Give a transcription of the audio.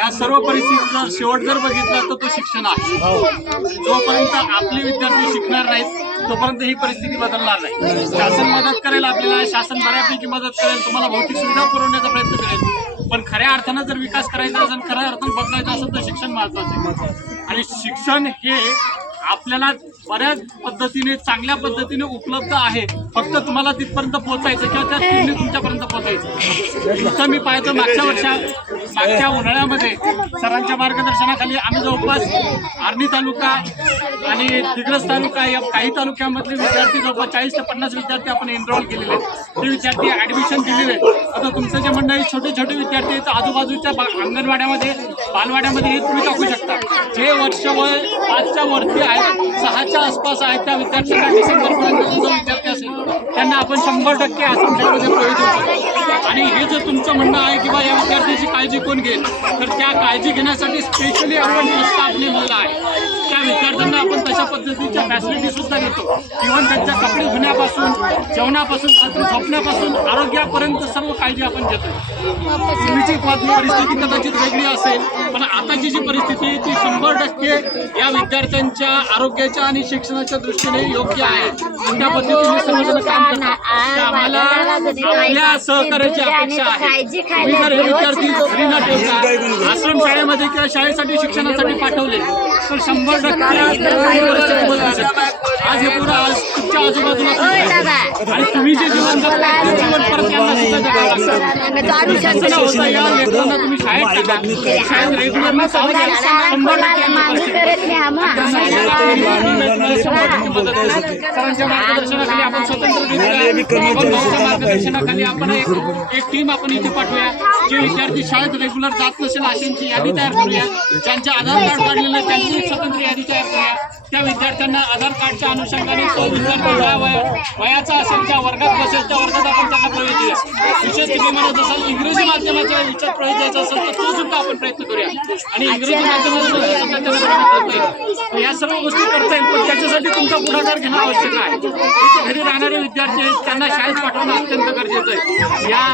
या सर्व परिस्थितीचा शेवट जर बघितला तर तो शिक्षण आहे. जोपर्यंत आपले विद्यार्थी शिकणार नाहीत तोपर्यंत ही परिस्थिती बदलणार नाही. शासन मदत करेल आपल्याला शासन बऱ्यापैकी मदत करेल तुम्हाला भौतिक सुविधा पुरवण्याचा प्रयत्न करेल. पण खऱ्या अर्थानं जर विकास करायचा असेल खऱ्या अर्थानं बदलायचा असेल तर शिक्षण महत्वाचं आहे. आणि शिक्षण हे आपल्याला बऱ्याच पद्धतीने चांगल्या पद्धतीने उपलब्ध आहे. फक्त तुम्हाला तिथपर्यंत पोहोचायचं किंवा त्या स्पीडने तुमच्यापर्यंत पोहोचायचं. तर मी पाहतो मागच्या वर्षा मागच्या उन्हाळ्यामध्ये सरांच्या मार्गदर्शनाखाली आम्ही जवळपास आर्णी तालुका आणि दिग्रस तालुका या काही तालुक्यामधले विद्यार्थी जवळपास चाळीस ते पन्नास विद्यार्थी आपण एनरोल केलेले आहेत. ते विद्यार्थी ॲडमिशन दिलेले आहेत. आता तुमचं जे म्हणणं आहे छोटे छोटे विद्यार्थी आहेत आजूबाजूच्या बा- अंगणवाड्यामध्ये बालवाड्यामध्ये हे तुम्ही टाकू शकता. जे वर्ष वय पाचच्या वरती आहेत सहाच्या आसपास आहेत त्या विद्यार्थ्यांना डिसेंबरपर्यंत जो विद्यार्थी त्यांना आपण शंभर टक्के प्रवेश देऊ आणि हे जे तुमचं म्हणणं आहे किंवा या विद्यार्थ्याची काळजी कोण घेईल तर त्या काळजी घेण्यासाठी स्पेशली आपण जो नेमलेला आहे. त्या विद्यार्थ्यांना आपण तशा पद्धतीच्या फॅसिलिटी सुद्धा देतो. इव्हन त्यांच्या कपडे धुण्यापासून जेवणापासून झोपण्यापासून आरोग्यापर्यंत सर्व काळजी आपण घेतो. पूर्वीची परिस्थिती कदाचित वेगळी असेल पण आताची जी परिस्थिती ती शंभर टक्के या विद्यार्थ्यांच्या आरोग्याच्या आणि शिक्षणाच्या दृष्टीने योग्य आहे. त्या पद्धतीने सर्वजण काम करतात. आम्हाला आपल्या सहकार्याची अपेक्षा आहे. तुम्ही जर हे विद्यार्थी घरी न ठेवता आश्रम शाळेमध्ये किंवा शाळेसाठी शिक्षणासाठी पाठवले तर शंभर टक्के आणि तुम्ही जे जीवन तुम्ही शाळेत शाळेत रेग्युलर न जाऊ द्या. शंभर टक्के यांची परिस्थिती सरांच्या मार्गदर्शनाखाली आपण स्वतंत्र मार्गदर्शनाखाली आपण एक टीम आपण इथे पाठवूया. जे विद्यार्थी शाळेत रेग्युलर जात नसेल अशांची यादी तयार करूया. ज्यांचे आधार कार्ड काढलेलं त्यांची स्वतंत्र यादी तयार करूया. त्या विद्यार्थ्यांना आधार कार्डच्या अनुषंगाने तो विद्यार्थी ज्या वय वयाचा असेल त्या वर्गात बसेल त्या वर्गात आपण त्यांना प्रवेश देऊया. विशेष तुम्ही म्हणत असाल इंग्रजी माध्यमाच्या विचार प्रवेश द्यायचा असेल तर तो सुद्धा आपण प्रयत्न करूया. आणि इंग्रजी माध्यमातून या सर्व गोष्टी करता येईल पण त्याच्यासाठी तुमचा पुढाकार घेणं आवश्यक आहे. घरी राहणारे विद्यार्थी आहेत त्यांना शाळेत पाठवणं अत्यंत गरजेचं आहे. या